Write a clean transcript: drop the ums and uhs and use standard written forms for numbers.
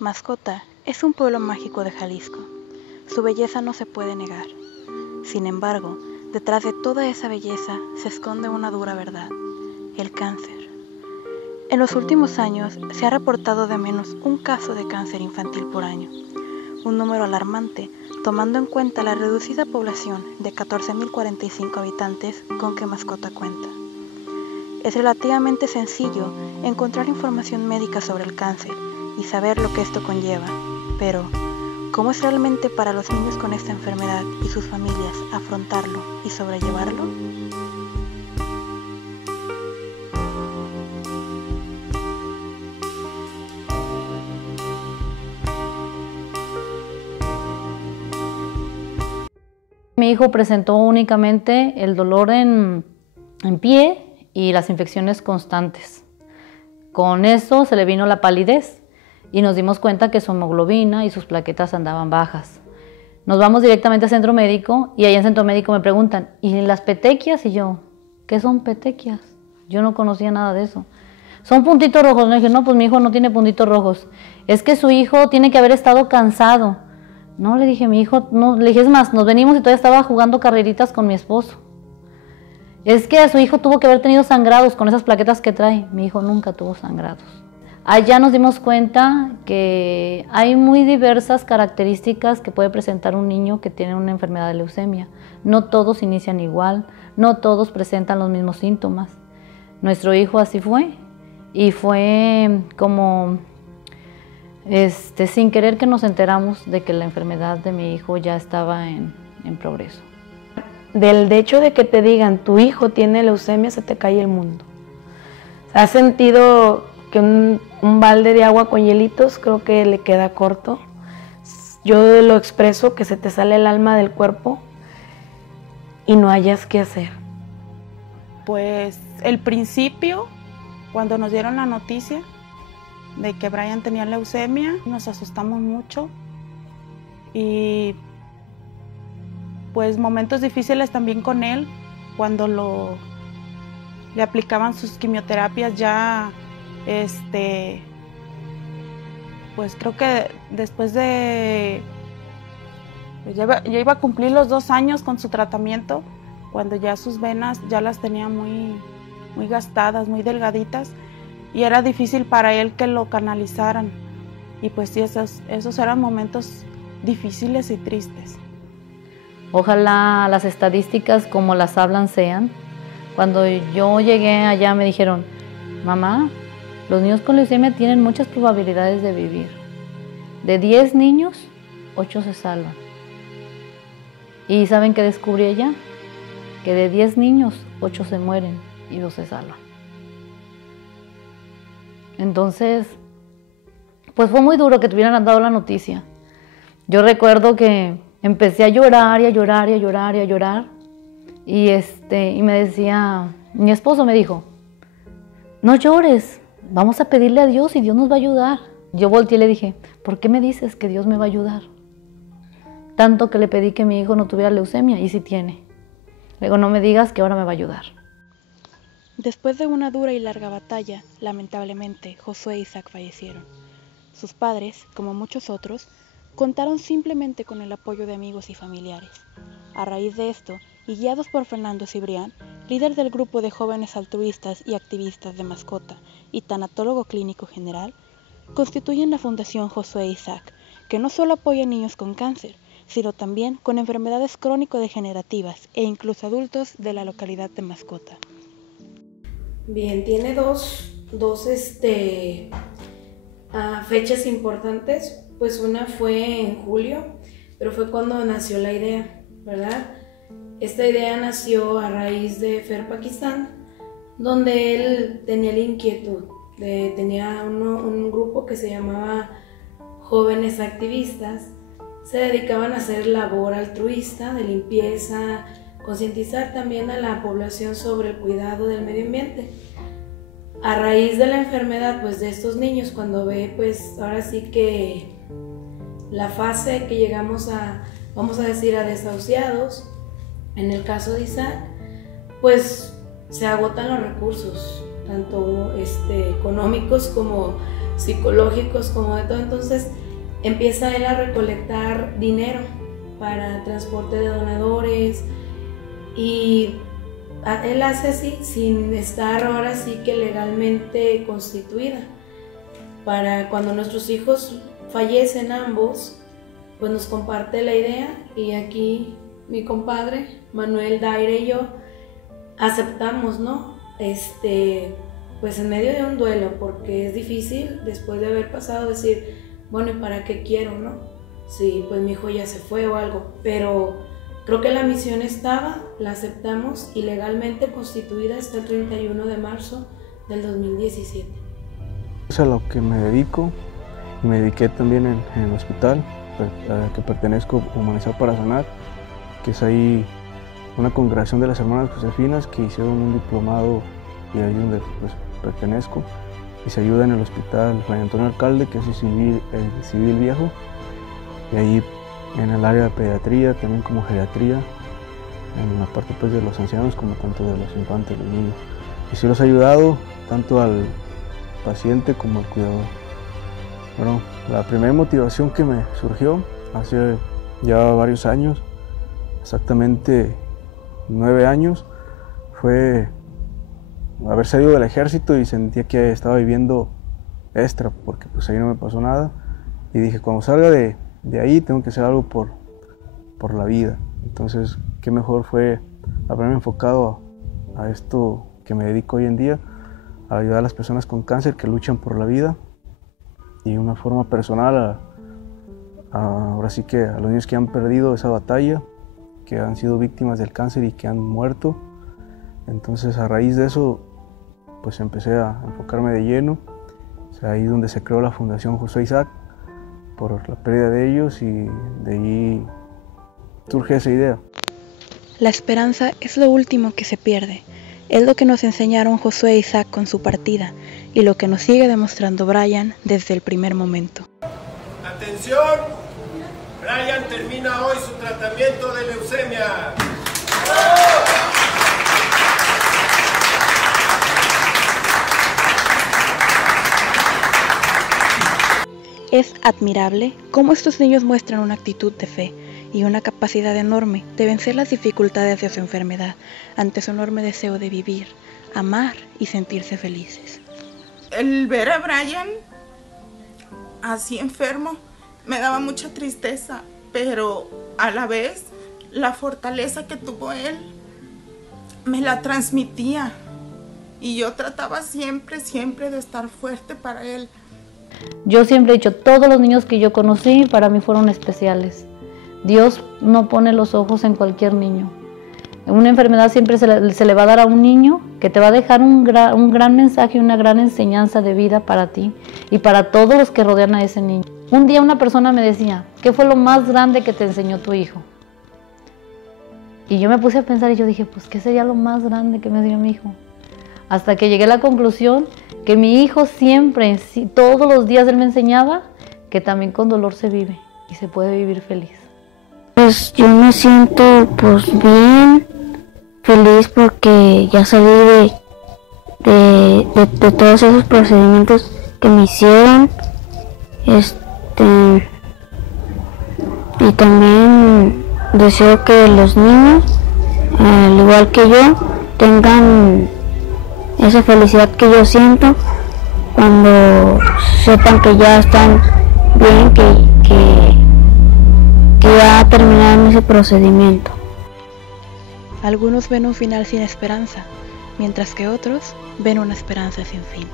Mascota es un pueblo mágico de Jalisco. Su belleza no se puede negar. Sin embargo, detrás de toda esa belleza se esconde una dura verdad: el cáncer. En los últimos años se ha reportado de menos un caso de cáncer infantil por año, un número alarmante tomando en cuenta la reducida población de 14.045 habitantes con que Mascota cuenta. Es relativamente sencillo encontrar información médica sobre el cáncer y saber lo que esto conlleva, pero ¿cómo es realmente para los niños con esta enfermedad y sus familias afrontarlo y sobrellevarlo? Mi hijo presentó únicamente el dolor en pie y las infecciones constantes. Con eso se le vino la palidez y nos dimos cuenta que su hemoglobina y sus plaquetas andaban bajas. Nos vamos directamente al centro médico y allá en centro médico me preguntan, ¿y las petequias? Y yo, ¿qué son petequias? Yo no conocía nada de eso. Son puntitos rojos. Le dije, no, pues mi hijo no tiene puntitos rojos. Es que su hijo tiene que haber estado cansado. No, le dije, mi hijo, no, le dije, es más, nos venimos y todavía estaba jugando carreritas con mi esposo. Es que a su hijo tuvo que haber tenido sangrados con esas plaquetas que trae. Mi hijo nunca tuvo sangrados. Allá nos dimos cuenta que hay muy diversas características que puede presentar un niño que tiene una enfermedad de leucemia. No todos inician igual, no todos presentan los mismos síntomas. Nuestro hijo así fue, y fue como sin querer que nos enteramos de que la enfermedad de mi hijo ya estaba en progreso. Del hecho de que te digan, tu hijo tiene leucemia, se te cae el mundo. ¿Has sentido que un balde de agua con hielitos creo que le queda corto? Yo lo expreso, que se te sale el alma del cuerpo y no hayas qué hacer. Pues el principio, cuando nos dieron la noticia de que Brian tenía leucemia, nos asustamos mucho y pues momentos difíciles también con él, cuando le aplicaban sus quimioterapias ya, pues creo que después de, pues ya iba a cumplir los 2 años con su tratamiento, cuando ya sus venas ya las tenía muy gastadas, muy delgaditas, y era difícil para él que lo canalizaran. Y pues sí, esos eran momentos difíciles y tristes. Ojalá las estadísticas como las hablan sean. Cuando yo llegué allá me dijeron, mamá, los niños con leucemia tienen muchas probabilidades de vivir. De 10 niños, 8 se salvan. ¿Y saben qué descubrí allá? Que de 10 niños, 8 se mueren y 2 se salvan. Entonces, pues fue muy duro que te hubieran dado la noticia. Yo recuerdo que empecé a llorar y a llorar y a llorar y a llorar. Y me decía, mi esposo me dijo, no llores, vamos a pedirle a Dios y Dios nos va a ayudar. Yo volteé y le dije, ¿por qué me dices que Dios me va a ayudar? Tanto que le pedí que mi hijo no tuviera leucemia, y sí tiene. Le digo, no me digas que ahora me va a ayudar. Después de una dura y larga batalla, lamentablemente, Josué e Isaac fallecieron. Sus padres, como muchos otros, contaron simplemente con el apoyo de amigos y familiares. A raíz de esto, y guiados por Fernando Cibrián, líder del grupo de jóvenes altruistas y activistas de Mascota y tanatólogo clínico general, constituyen la Fundación Josué e Isaac, que no solo apoya a niños con cáncer, sino también con enfermedades crónico-degenerativas e incluso adultos de la localidad de Mascota. Bien, tiene dos fechas importantes. Pues una fue en julio, pero fue cuando nació la idea, ¿verdad? Esta idea nació a raíz de Fer Pakistán, donde él tenía la inquietud, tenía un grupo que se llamaba Jóvenes Activistas. Se dedicaban a hacer labor altruista de limpieza, concientizar también a la población sobre el cuidado del medio ambiente. A raíz de la enfermedad, pues de estos niños, cuando ve, pues ahora sí que la fase que llegamos a, vamos a decir, a desahuciados, en el caso de Isaac, pues se agotan los recursos, tanto económicos como psicológicos como de todo. Entonces empieza él a recolectar dinero para transporte de donadores y él hace así sin estar ahora sí que legalmente constituida. Para cuando nuestros hijos fallecen ambos, pues nos comparte la idea y aquí mi compadre Manuel Daire y yo aceptamos, ¿no? Pues en medio de un duelo, porque es difícil después de haber pasado decir, bueno, ¿y para qué quiero, no? Sí, pues mi hijo ya se fue o algo, pero creo que la misión estaba, la aceptamos y legalmente constituida hasta el 31 de marzo del 2017. Es a lo que me dedico, y me dediqué también en el hospital al que pertenezco, Humanizar para Sanar, que es ahí una congregación de las hermanas Josefinas que hicieron un diplomado y ahí donde pues, pertenezco, y se ayuda en el hospital Fray Antonio Alcalde, que es el civil viejo, y ahí en el área de pediatría, también como geriatría, en la parte pues, de los ancianos como tanto de los infantes, los niños. Y sí los he ayudado tanto al paciente como al cuidador. Bueno, la primera motivación que me surgió hace ya varios años, exactamente 9 años, fue haber salido del ejército y sentía que estaba viviendo extra, porque pues ahí no me pasó nada, y dije, cuando salga de ahí tengo que hacer algo por la vida. Entonces, qué mejor fue haberme enfocado a esto que me dedico hoy en día, a ayudar a las personas con cáncer que luchan por la vida, y de una forma personal ahora sí que a los niños que han perdido esa batalla, que han sido víctimas del cáncer y que han muerto. Entonces a raíz de eso pues empecé a enfocarme de lleno. O sea, ahí donde se creó la Fundación Josué Isaac por la pérdida de ellos, y de ahí surge esa idea. La esperanza es lo último que se pierde. Es lo que nos enseñaron Josué e Isaac con su partida y lo que nos sigue demostrando Brian desde el primer momento. ¡Atención! Brian termina hoy su tratamiento de leucemia. Es admirable cómo estos niños muestran una actitud de fe y una capacidad enorme de vencer las dificultades de su enfermedad ante su enorme deseo de vivir, amar y sentirse felices. El ver a Brian así enfermo me daba mucha tristeza, pero a la vez la fortaleza que tuvo él me la transmitía y yo trataba siempre de estar fuerte para él. Yo siempre he dicho, todos los niños que yo conocí para mí fueron especiales. Dios no pone los ojos en cualquier niño. Una enfermedad siempre se le va a dar a un niño que te va a dejar un gran mensaje, una gran enseñanza de vida para ti y para todos los que rodean a ese niño. Un día una persona me decía, ¿qué fue lo más grande que te enseñó tu hijo? Y yo me puse a pensar y yo dije, pues ¿qué sería lo más grande que me enseñó mi hijo? Hasta que llegué a la conclusión que mi hijo siempre, todos los días él me enseñaba que también con dolor se vive y se puede vivir feliz. Pues yo me siento pues bien, feliz porque ya salí de todos esos procedimientos que me hicieron, y también deseo que los niños, al igual que yo, tengan esa felicidad que yo siento cuando sepan que ya están bien, que ya terminaron ese procedimiento. Algunos ven un final sin esperanza, mientras que otros ven una esperanza sin fin.